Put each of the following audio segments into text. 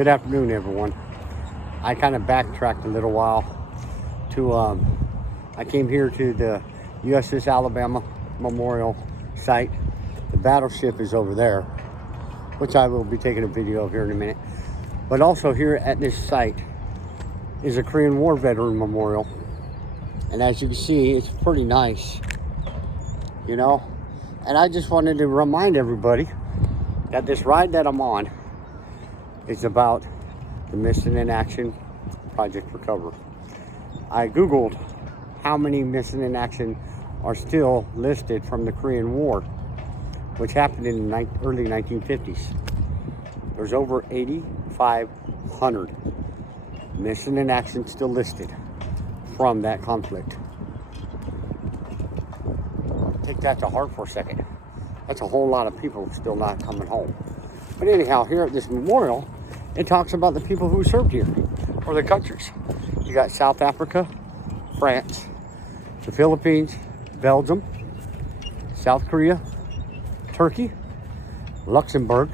Good afternoon, everyone. I kind of backtracked a little while to, I came here to the USS Alabama Memorial site. The battleship is over there, which I will be taking a video of here in a minute. But also here at this site is a Korean War veteran memorial. And as you can see, it's pretty nice, you know? And I just wanted to remind everybody that this ride that I'm on is about the Missing in Action Project Recover. I Googled how many missing in action are still listed from the Korean War, which happened in the early 1950s. There's over 8,500 missing in action still listed from that conflict. Take that to heart for a second. That's a whole lot of people still not coming home. But anyhow, here at this memorial, it talks about the people who served here, or the countries. You got South Africa, France, the Philippines, Belgium, South Korea, Turkey, Luxembourg,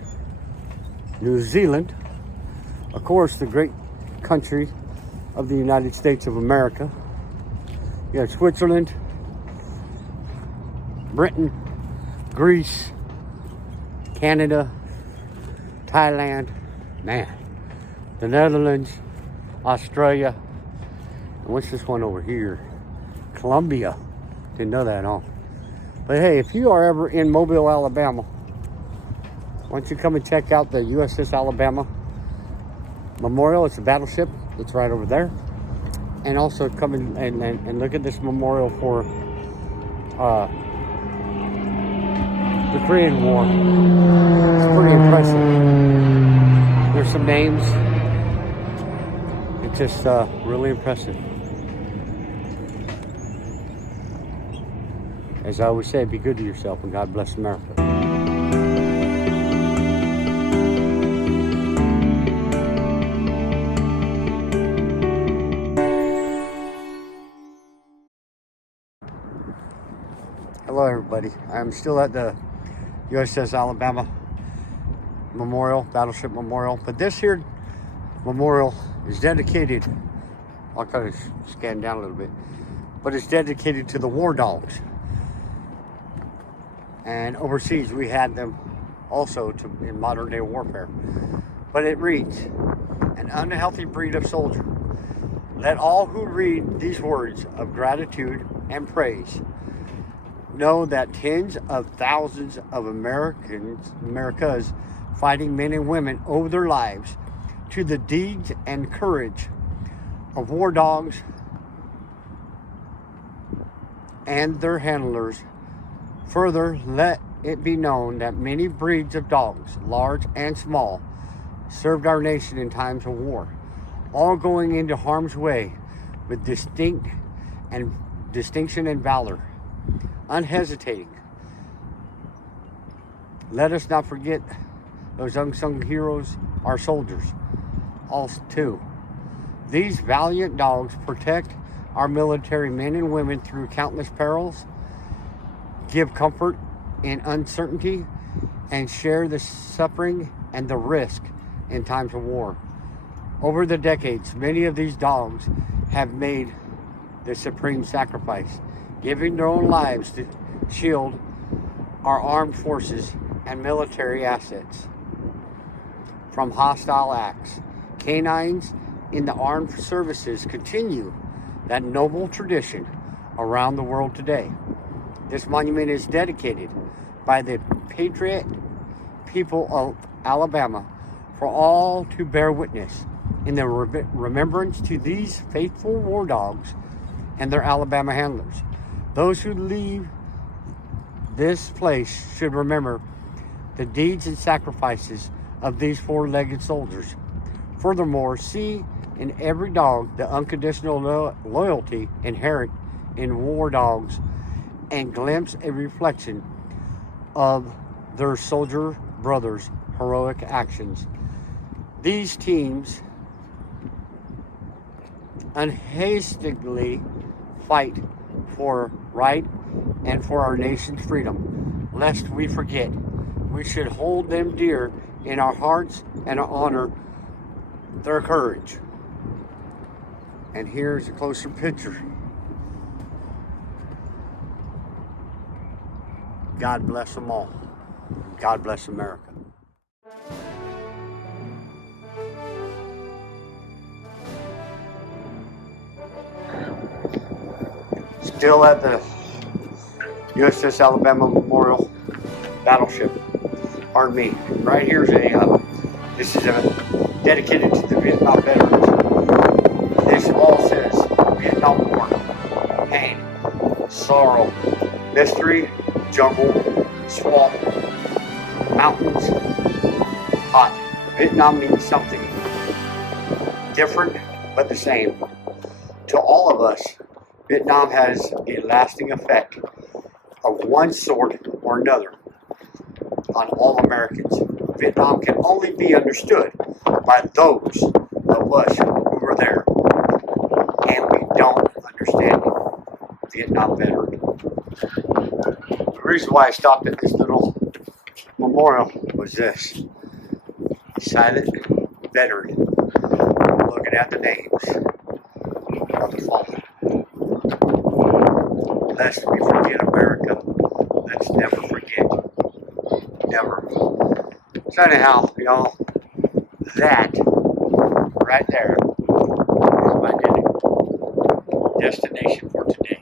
New Zealand, of course, the great country of the United States of America. You have Switzerland, Britain, Greece, Canada, Thailand, man, the Netherlands, Australia, and what's this one over here? Colombia. Didn't know that, huh? But hey, if you are ever in Mobile, Alabama, why don't you come and check out the USS Alabama Memorial? It's a battleship. It's right over there. And also come in and look at this memorial for the Korean War. It's pretty impressive. There's some names. It's just really impressive. As I always say, be good to yourself and God bless America. Hello everybody, I'm still at the USS Alabama Memorial, Battleship Memorial, but this here memorial is dedicated, I'll kind of scan down a little bit, but it's dedicated to the war dogs. And overseas we had them also in modern day warfare. But it reads, an unhealthy breed of soldier. Let all who read these words of gratitude and praise know that tens of thousands of America's fighting men and women owe their lives to the deeds and courage of war dogs and their handlers. Further, let it be known that many breeds of dogs, large and small, served our nation in times of war, all going into harm's way with distinction and valor, unhesitating. Let us not forget those unsung heroes, our soldiers, also too. These valiant dogs protect our military men and women through countless perils, give comfort in uncertainty, and share the suffering and the risk in times of war. Over the decades, many of these dogs have made the supreme sacrifice, giving their own lives to shield our armed forces and military assets from hostile acts. Canines in the armed services continue that noble tradition around the world today. This monument is dedicated by the patriot people of Alabama for all to bear witness in the remembrance to these faithful war dogs and their Alabama handlers. Those who leave this place should remember the deeds and sacrifices of these four-legged soldiers. Furthermore, see in every dog the unconditional loyalty inherent in war dogs and glimpse a reflection of their soldier brothers' heroic actions. These teams unhastingly fight for right and for our nation's freedom. Lest we forget, we should hold them dear in our hearts and honor their courage. And here's a closer picture. God bless them all. God bless America. Still at the USS Alabama Memorial Battleship. Pardon me. Right here's this is dedicated to the Vietnam veterans. This all says Vietnam War, pain, sorrow, mystery, jungle, swamp, mountains, hot. Vietnam means something different but the same. To all of us, Vietnam has a lasting effect of one sort or another on all Americans. Vietnam can only be understood by those of us who were there, and we don't understand Vietnam veteran. The reason why I stopped at this little memorial was this: silent veteran, looking at the names of the fallen. Lest we forget America. Let's never forget. Never. So anyhow, y'all, that right there is my destination for today.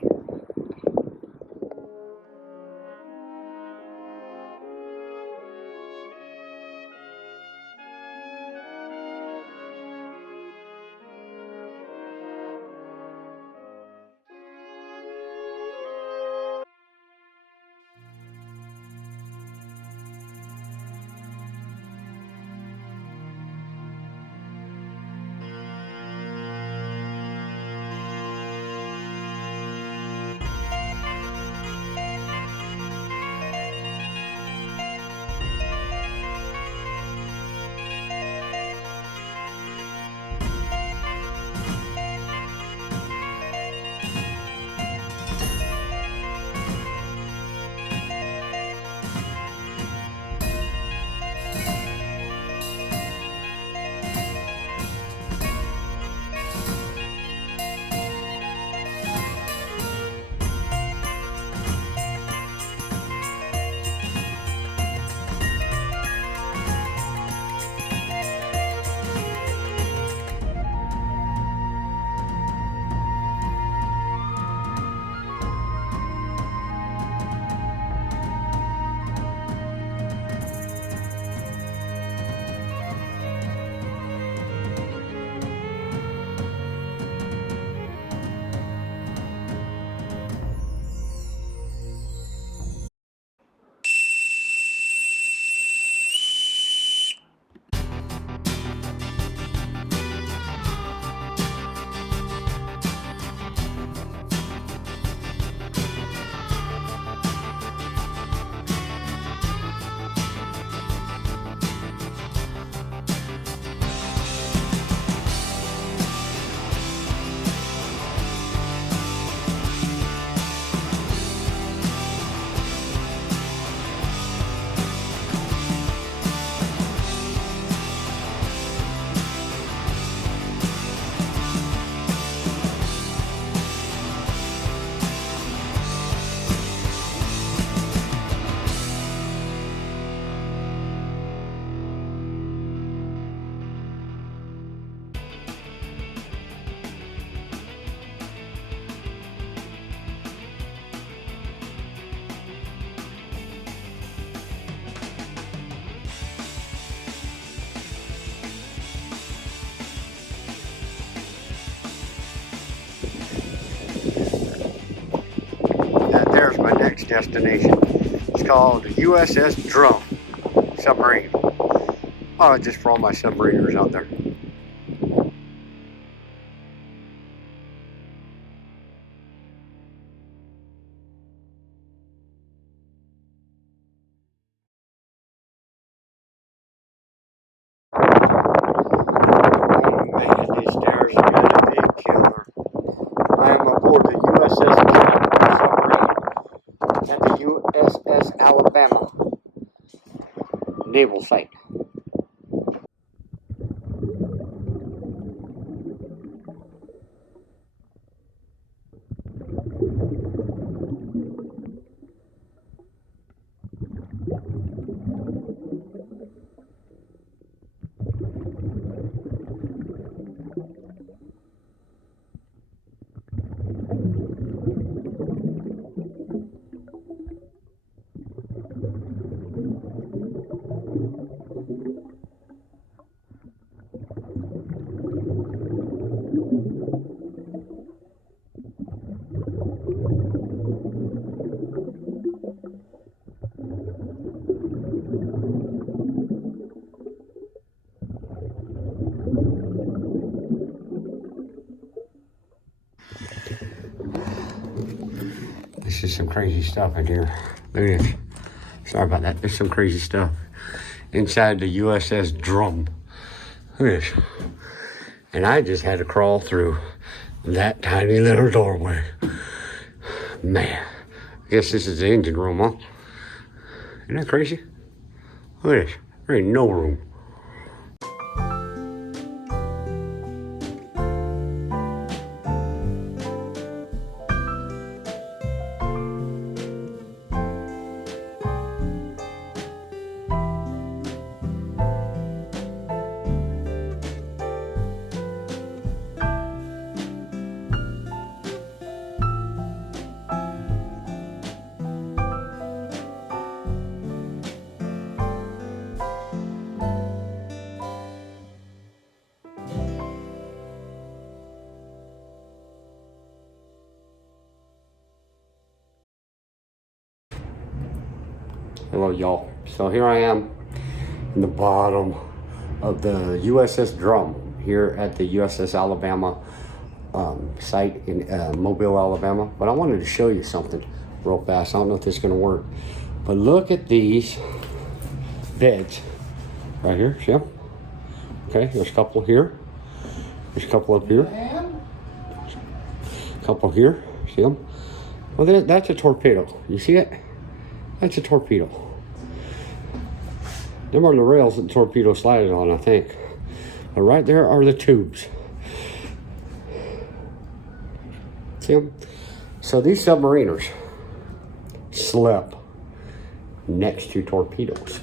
There's my next destination. It's called USS Drum Submarine. Oh, just for all my submariners out there. Oh man, these stairs are gonna be a killer. I am aboard the USS submarine at the USS Alabama naval site. is some crazy stuff in here. Look at this. Sorry about that. There's some crazy stuff inside the USS Drum. Look at this. And I just had to crawl through that tiny little doorway. Man, I guess this is the engine room, huh? Isn't that crazy? Look at this. There ain't no room. Hello, y'all. So here I am in the bottom of the USS Drum here at the USS Alabama site in Mobile, Alabama. But I wanted to show you something real fast. I don't know if this is going to work, but look at these beds right here. See them? Okay, there's a couple here. There's a couple up here. A couple here. See them? Well, that's a torpedo. You see it? That's a torpedo. Them are the rails that the torpedo slided on, I think. But right there are the tubes. See them? So these submariners slept next to torpedoes.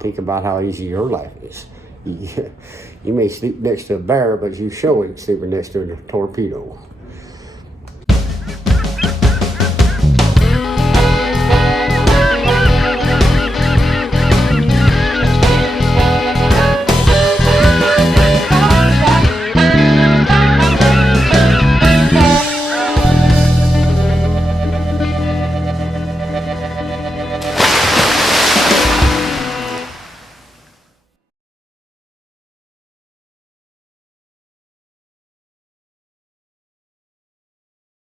Think about how easy your life is. You may sleep next to a bear, but you sure ain't sleeping next to a torpedo.